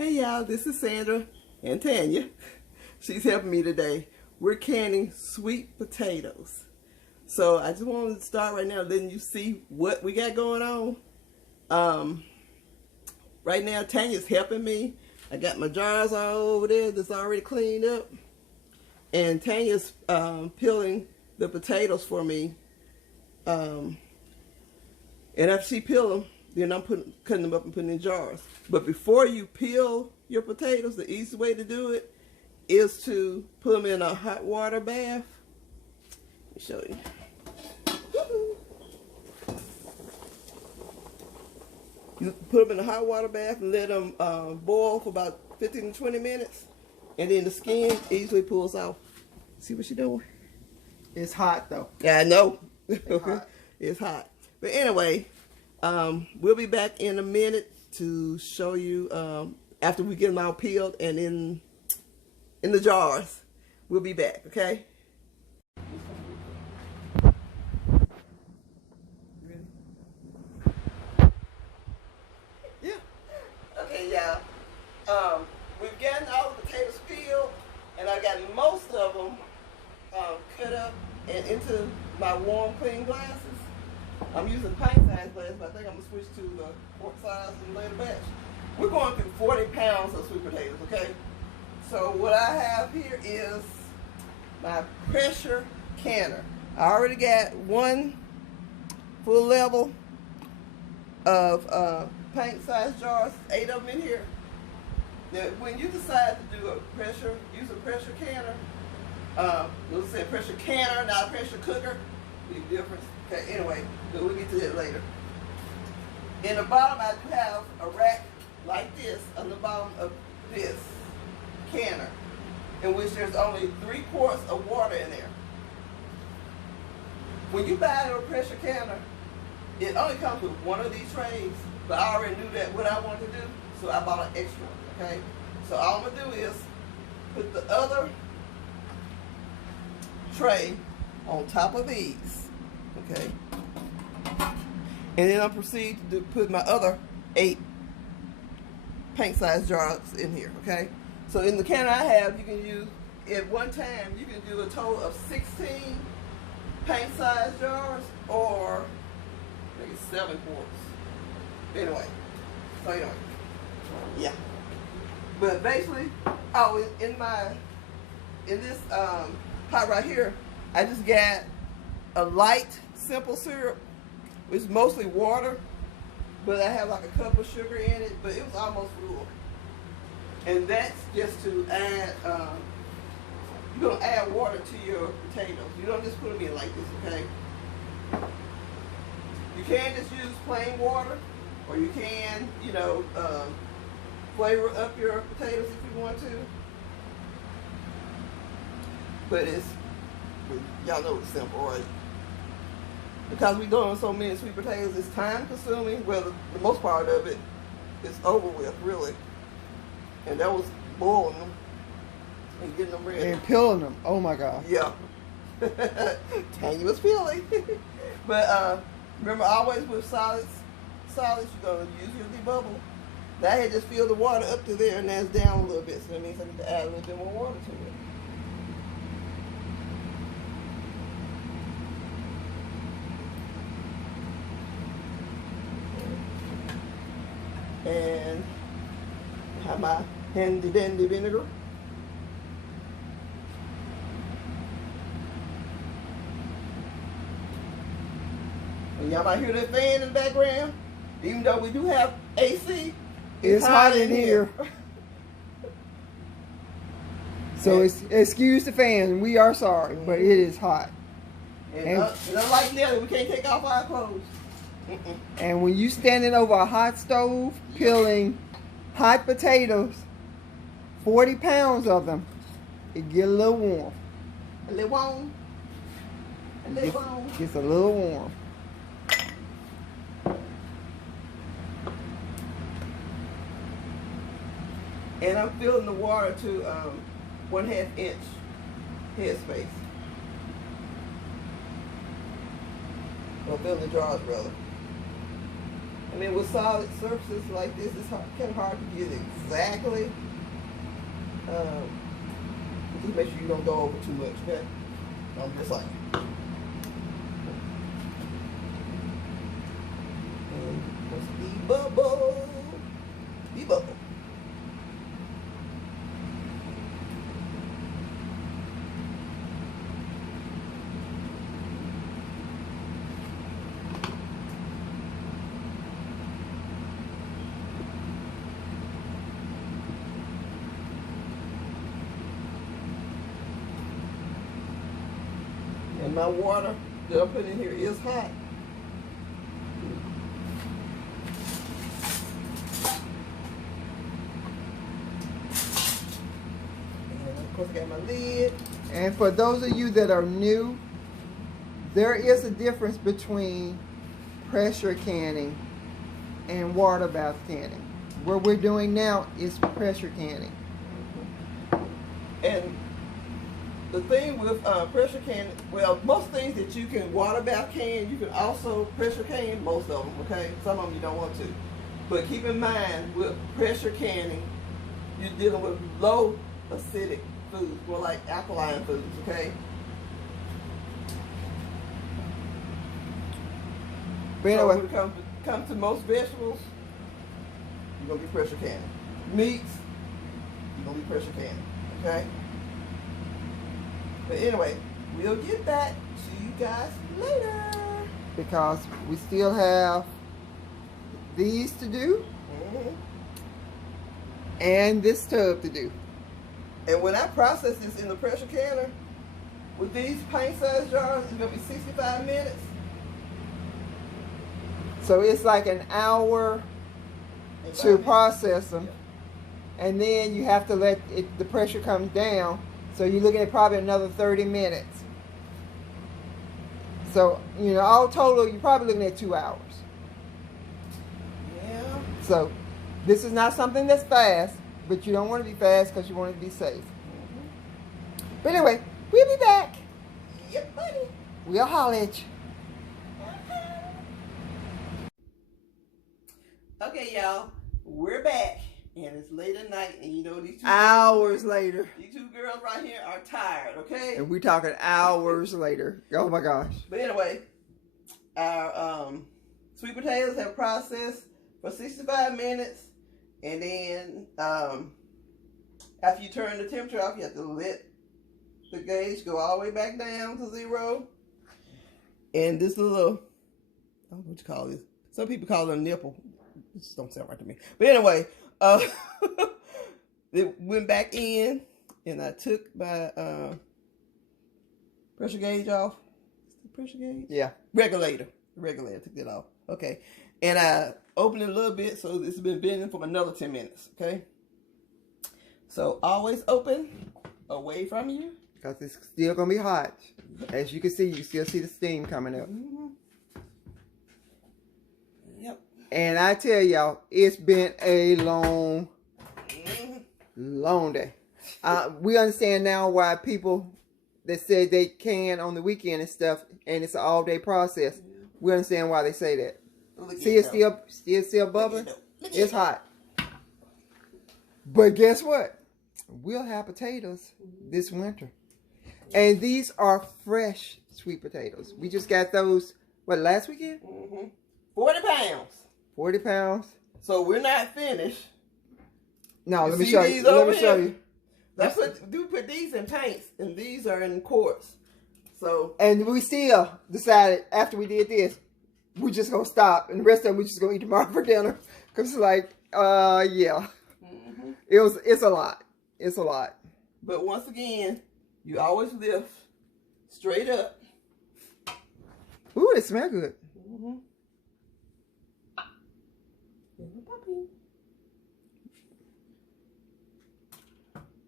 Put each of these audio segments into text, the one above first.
Hey y'all, this is Sandra and Tanya. She's helping me today. We're canning sweet potatoes. So I just wanted to start right now letting you see what we got going on. Right now Tanya's helping me. I got my jars all over there that's already cleaned up. And Tanya's peeling the potatoes for me. And after she peels them, then I'm cutting them up and putting them in jars. But before you peel your potatoes, the easy way to do it is to put them in a hot water bath. Let me show you. You put them in a hot water bath and let them boil for about 15 to 20 minutes. And then the skin easily pulls off. See what she's doing? It's hot though. Yeah, I know. It's hot. It's hot. But anyway, we'll be back in a minute to show you after we get them all peeled and in the jars. We'll be back, okay? Ready? Yeah. Okay, y'all. We've gotten all the potatoes peeled, and I got most of them cut up and into my warm, clean glasses. I'm using pint-sized glass, but I think I'm going to switch to the quart size in later batch. We're going through 40 pounds of sweet potatoes, okay? So what I have here is my pressure canner. I already got one full level of pint-sized jars, 8 of them in here. Now, when you decide to do use a pressure canner, let's say pressure canner, not a pressure cooker, big difference. Okay, anyway, but we'll get to that later. In the bottom, I do have a rack like this on the bottom of this canner, in which there's only 3 quarts of water in there. When you buy a pressure canner, it only comes with one of these trays, but I already knew that what I wanted to do, so I bought an extra one, okay? So all I'm going to do is put the other tray on top of these. Okay, and then I'll proceed to put my other 8 pint-sized jars in here. Okay, so in the can I have, you can use at one time you can do a total of 16 pint-sized jars, or I think it's 7 quarts. Anyway, yeah. But basically, in this pot right here, I just got a light simple syrup, which is mostly water, but I have like a cup of sugar in it, but it was almost full. And that's just to add, you're gonna add water to your potatoes. You don't just put them in like this, okay? You can just use plain water, or you can, flavor up your potatoes if you want to. But y'all know it's simple, right? Because we're doing so many sweet potatoes, it's time consuming. Well, the most part of it is over with, really. And that was boiling them and getting them ready. And peeling them. Oh my God. Yeah. Tanya was peeling. But remember, always with solids, you're going to use your debubble. Now I had just filled the water up to there, and now it's down a little bit. So that means I need to add a little bit more water to it. And have my handy dandy vinegar. And y'all might hear that fan in the background. Even though we do have AC, it's hot in here. So excuse the fan. We are sorry, but it is hot. And unlike Nelly, we can't take off our clothes. And when you standing over a hot stove peeling hot potatoes, 40 pounds of them, it get a little warm. A little warm. Gets a little warm. And I'm filling the water to 1/2 inch headspace. Or filling the jars, rather. mean, with solid surfaces like this, it's kind of hard to get exactly. Just make sure you don't go over too much, okay? Just like. And what's the bubble? The bubble. And my water that I'm putting in here is hot. And of course I got my lid. And for those of you that are new, there is a difference between pressure canning and water bath canning. What we're doing now is pressure canning. And the thing with pressure canning, well, most things that you can water bath can, you can also pressure can, most of them, okay? Some of them you don't want to. But keep in mind, with pressure canning, you're dealing with low acidic foods, more like alkaline foods, okay? But So anyway, when it comes to most vegetables, you're going to be pressure canning. Meats, you're going to be pressure canning, okay? But anyway, we'll get back to you guys later. because we still have these to do and this tub to do. And when I process this in the pressure canner, with these pint-sized jars, it's going to be 65 minutes. So it's like an hour to process them, and then you have to let the pressure come down. So you're looking at probably another 30 minutes. So, you know, all total, you're probably looking at 2 hours. Yeah. So this is not something that's fast, but you don't want to be fast because you want it to be safe. But anyway, we'll be back. Yep, buddy. We'll holler at you. Okay, y'all, we're back, and it's late at night, and you know these two Hours later. These two girls right here are tired, okay? And we're talking hours later. Oh my gosh. But anyway, our sweet potatoes have processed for 65 minutes, and then after you turn the temperature off, you have to let the gauge go all the way back down to 0. And this little, I don't know what you call this. Some people call it a nipple. It just don't sound right to me. But anyway, it went back in, and I took my pressure gauge off. Is the pressure gauge? Yeah. Regulator. Took that off. Okay. And I opened it a little bit, so it's been bending for another 10 minutes. Okay. So always open away from you. Because it's still going to be hot. As you can see, you still see the steam coming up. Yep. And I tell y'all, it's been a long day. We understand now why people that say they can on the weekend and stuff, and it's an all-day process. We understand why they say that. See, it's still bubbling. It's hot. But guess what? We'll have potatoes this winter. And these are fresh sweet potatoes. We just got those, what, last weekend? 40 pounds. 40 pounds. So we're not finished. No, let me see show these you. Let over me show here? you. That's what do put these in pints, and these are in quarts. So And we still decided after we did this, we're just gonna stop, and the rest of them we just gonna eat tomorrow for dinner. Cause it's like, yeah, it's a lot. It's a lot. But once again, you always lift straight up. Ooh, they smell good.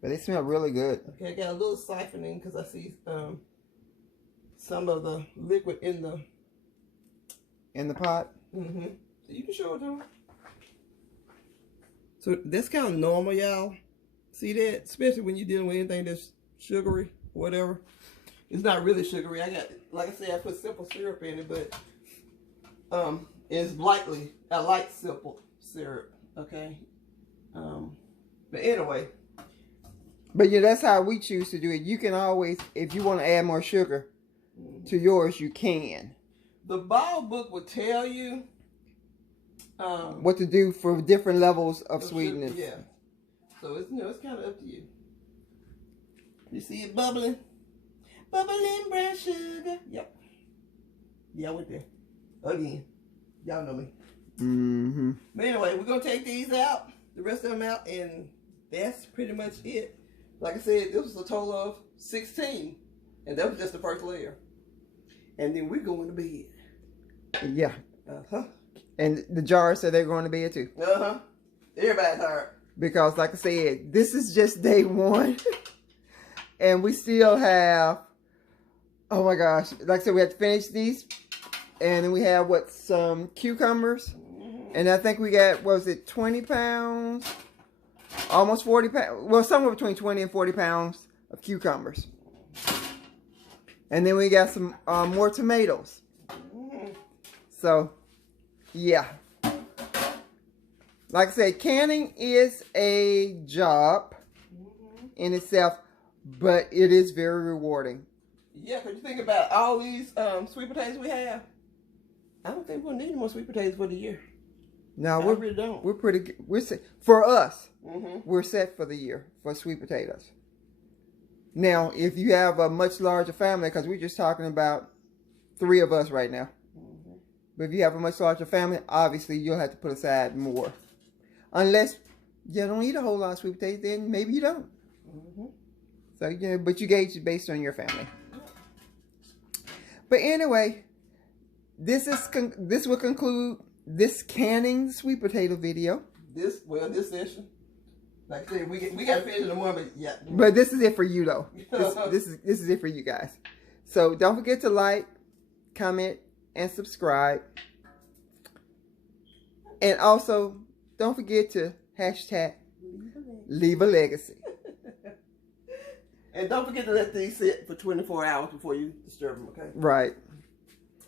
But they smell really good. Okay, I got a little siphoning because I see some of the liquid in the pot. So you can show it to them. So that's kind of normal, y'all. See that? Especially when you're dealing with anything that's sugary, whatever. It's not really sugary. I got, like I said, I put simple syrup in it, but It's lightly a light simple syrup. Okay. But anyway. But yeah, that's how we choose to do it. You can always, if you want to add more sugar to yours, you can. The bottle book will tell you what to do for different levels of sweetness. Yeah. So it's it's kind of up to you. You see it bubbling? Bubbling brown sugar. Yep. Yeah, I went there. Again. Y'all know me. Mm-hmm. But anyway, we're going to take these out, the rest of them out, and that's pretty much it. Like I said, this was a total of 16. And that was just the first layer. And then we're going to bed. Yeah. Uh-huh. And the jar said they're going to bed too. Uh-huh. Everybody's tired. Because like I said, this is just day one. And we still have, oh my gosh. Like I said, we have to finish these. And then we have, some cucumbers. And I think we got, what was it, 20 pounds? Almost 40 pounds. Well, somewhere between 20 and 40 pounds of cucumbers. And then we got some more tomatoes. So, yeah. Like I said, canning is a job in itself, but it is very rewarding. Yeah, because you think about all these sweet potatoes we have. I don't think we'll need any more sweet potatoes for the year. No, we really don't. We're pretty good. We're set. For us, mm-hmm. we're set for the year for sweet potatoes. Now, if you have a much larger family, because we're just talking about 3 of us right now. Mm-hmm. But if you have a much larger family, obviously you'll have to put aside more. Unless you don't eat a whole lot of sweet potatoes, then maybe you don't. Mm-hmm. So, yeah, but you gauge it based on your family. But anyway, this will conclude this canning sweet potato video. This session. Like I said, we got to finish in the morning, but yeah. But this is it for you, though. This is it for you guys. So don't forget to like, comment, and subscribe. And also, don't forget to hashtag leave a legacy. And don't forget to let these sit for 24 hours before you disturb them, okay? Right.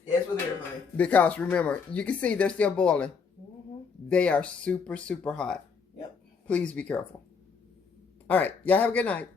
That's with everything. Because remember, you can see they're still boiling. Mm-hmm. They are super, super hot. Yep. Please be careful. All right. Y'all have a good night.